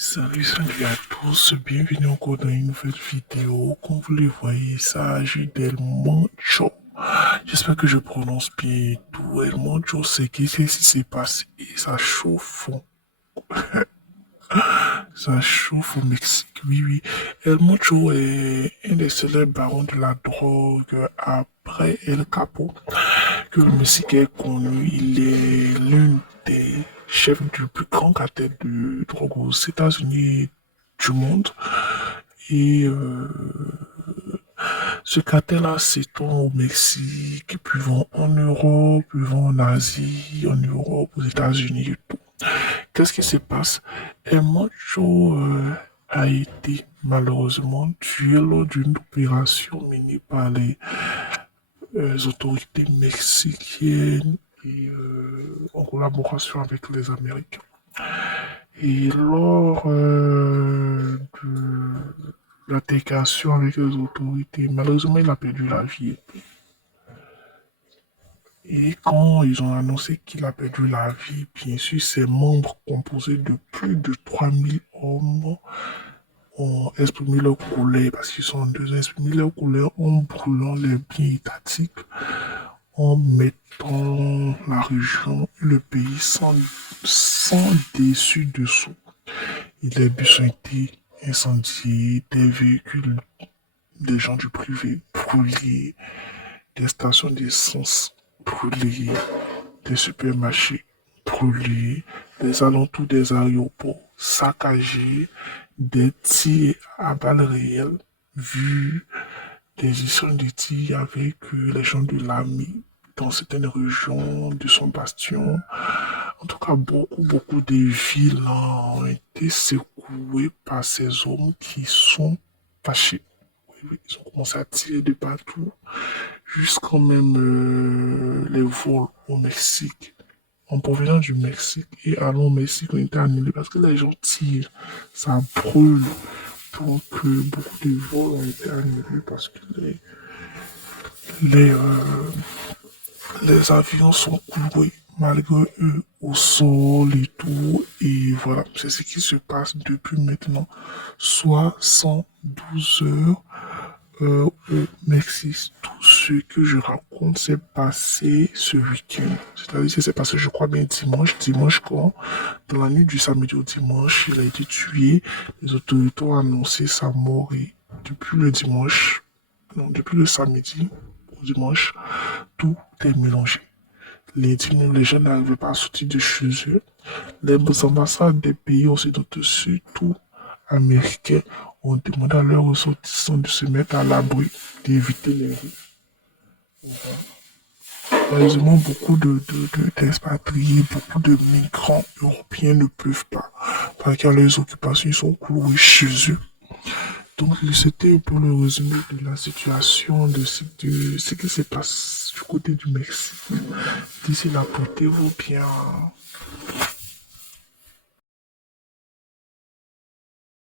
Salut à tous, bienvenue encore dans une nouvelle vidéo. Comme vous le voyez, il s'agit d'El Moncho. J'espère que je prononce bien et tout. El Moncho, c'est qu'est-ce qui s'est passé? Ça chauffe. Ça chauffe au Mexique, oui, oui. El Moncho est un des célèbres barons de la drogue après El Capo, que le Mexique est connu. Il est l'un des chefs du plus grand cartel de drogue aux États-Unis du monde. Et ce cartel-là s'étend au Mexique, puis vont en Europe, puis vont en Asie, en Europe, aux États-Unis et tout. Qu'est-ce qui se passe? Un macho a été malheureusement tué lors d'une opération menée par les autorités mexicaines et en collaboration avec les Américains. Et lors de l'altercation avec les autorités, malheureusement, il a perdu la vie. Et quand ils ont annoncé qu'il a perdu la vie, bien sûr, ses membres composés de plus de 3000 hommes ont exprimé leur colère, parce qu'ils sont deux, ont exprimé leur colère en brûlant les biens étatiques, en mettant la région et le pays sans dessus-dessous. Et les bus ont été incendiés, des véhicules des gens du privé brûlés, des stations d'essence brûlées, des supermarchés brûlés, des alentours des aéroports saccagés, des tirs à balles réelles vus, des échanges de tirs avec les gens de l'armée dans certaines régions de son bastion. En tout cas, beaucoup de villes ont été secouées par ces hommes qui sont fâchés. Oui, ils ont commencé à tirer de partout, jusqu'à même les vols au Mexique, en provenance du Mexique et allant au Mexique ont été annulés parce que les gens tirent, ça brûle. Donc beaucoup de vols ont été annulés parce que les, euh, les avions sont coulés malgré eux au sol et tout. Et voilà, c'est ce qui se passe depuis maintenant 72 heures au Mexique. Tout ce que je raconte s'est passé ce week-end. C'est-à-dire que c'est passé, je crois bien, dimanche quand, dans la nuit du samedi au dimanche, il a été tué. Les autorités ont annoncé sa mort et depuis le dimanche, non, depuis le samedi au dimanche, tout est mélangé. Les gens n'arrivaient pas à sortir de chez eux. Les ambassades des pays occidentaux, surtout américains, ont demandé à leurs ressortissants de se mettre à l'abri, d'éviter les rues. Malheureusement, beaucoup d'expatriés, beaucoup de migrants européens ne peuvent pas, parce qu'à les occupations, ils sont cloués chez eux. Donc, c'était un peu le résumé de la situation, de ce qui se passe du côté du Mexique. D'ici là, portez-vous bien.